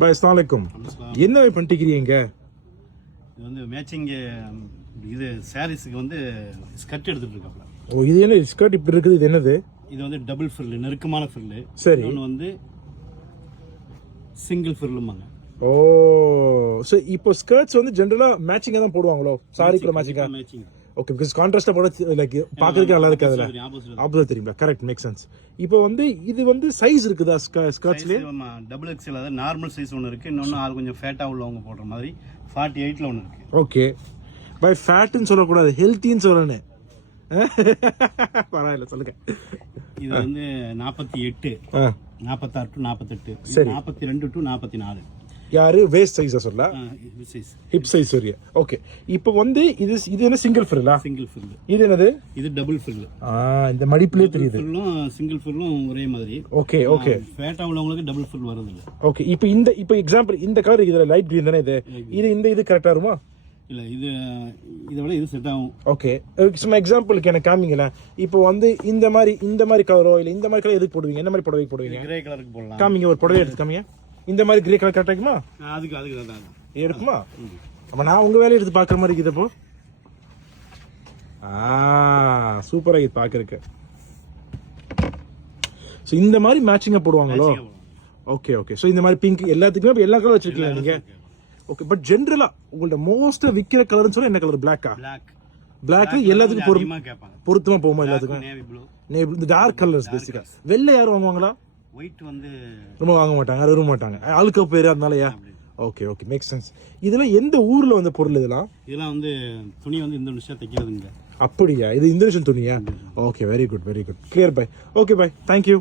பாய் அஸ்ஸலாமு அலைக்கும். என்ன பண்ணிக்கிறீங்க? இது வந்து மேட்சிங் இது சாரீஸ்க்கு வந்து ஸ்கர்ட் எடுத்துட்டு இருக்காப்ல. ஓ, இது என்ன ஸ்கர்ட் இப்படி இருக்குது? இது என்னது? இது வந்து டபுள் ஃபில், நெருக்கமான ஃபில். சரி. இன்னொன்று வந்து சிங்கிள் ஃபில்லுமாங்க. ஓ, சோ இப்போ ஸ்கர்ட்ஸ் வந்து ஜெனரலா மேட்சிங்கா தான் போடுவாங்களோ? சாரிக்குள்ள மேட்சிங்கா? மேட்சிங். ஓகே, பிகாஸ் கான்ட்ராஸ்டா போட லைக் பாக்குறதுக்கு நல்லா இருக்கு. அதுல ஆப்போசிட் தெரியுமா? Correct, make sense. இப்போ வந்து இது வந்து சைஸ் இருக்குதா ஸ்கர்ட்ஸ்ல? ஆமா, டபுள் எக்ஸ்எல், அதாவது நார்மல் சைஸ் ஒன்னு இருக்கு, இன்னொன்னு ஆள் கொஞ்சம் ஃபேட்டா உள்ளவங்க போடுற மாதிரி 48ல ஒன்னு இருக்கு. ஓகே, பை ஃபேட்னு சொல்லக்கூடாது, ஹெல்த்தின்னு சொல்லணும். பரவாயில்ல, சொல்லுங்க. இது வந்து 48, 46 டு 48, 42 டு 44. யாரு வேஸ்ட் சைஸா சொல்ல? ஹிப் சைஸ் வரைய. ஓகே, இப்போ வந்து இது என்ன சிங்கிள் ஃபில்லா? Single fill. இது என்னது? இது டபுள் ஃபில். இந்த மடிப்புலயே தெரியுது. ஃபில்லும் சிங்கிள் ஃபில்லும் ஒரே மாதிரி. Okay okay. ஃபேட்டா உள்ளவங்களுக்கு டபுள் ஃபில் வருது இல்ல. ஓகே, இப்போ எக்ஸாம்பிள் இந்த கலர் இதுல லைட் கிரீன் தானே இது? இது கரெக்ட்டா வருமா? இல்ல, இதை விட இது செட் ஆகும். ஓகே, சும்மா எக்ஸாம்பிளுக்கு எனக்கு காமிங்களேன். இப்போ வந்து இந்த மாதிரி கலரோ இல்ல இந்த மாதிரி கலர் எதுக்கு போடுவீங்க? என்ன மாதிரி புடவைக்கு போடுவீங்க? கிரே கலருக்கு போடலாம். காமிங்க, ஒரு புடவை எடுத்து காமிங்க. இந்த மாதிரி கிரே கலர் கரெக்டா இருக்குமா? அதுக்கு தான் எடுக்குமா? அப்ப நான் உங்க வேலையை எடுத்து பாக்குற மாதிரி இருக்குது. இப்போ சூப்பரா இது பாக்குறதுக்கு. சோ இந்த மாதிரி மேட்சிங்கா போடுவாங்களோ? Okay okay. சோ இந்த மாதிரி பிங்க் எல்லாத்துக்குமே எல்லா கலர் வச்சிருக்கீங்க நீங்க? ஓகே, பட் ஜெனரலா உங்கள்ட்ட மோஸ்டா விக்கிற கலர்னு சொன்னா என்ன கலர்? பிளாக்கா? பிளாக் எல்லாத்துக்கும் பொருத்தமா போகுமா? எல்லாத்துக்கும் நேவி ப்ளூ, இந்த டார்க் கலர்ஸ் பேசிக்கா. வெள்ளை யாரும் வாங்குவாங்களா? ஒயிட் வந்து ரொம்ப வாங்க மாட்டாங்க, விரும்ப மாட்டாங்க. ஆளுக்கு பேரு அதனாலயா? Okay okay, make sense. இதெல்லாம் எந்த ஊர்ல வந்த பொருள் இதெல்லாம்? இதெல்லாம் வந்து துணி வந்து இந்தோனேஷியா தைக்கிறதுங்க. அப்படியா? இது இந்தோனேஷியன் துணியா? Okay, very good very good, clear bye. Okay bye, thank you.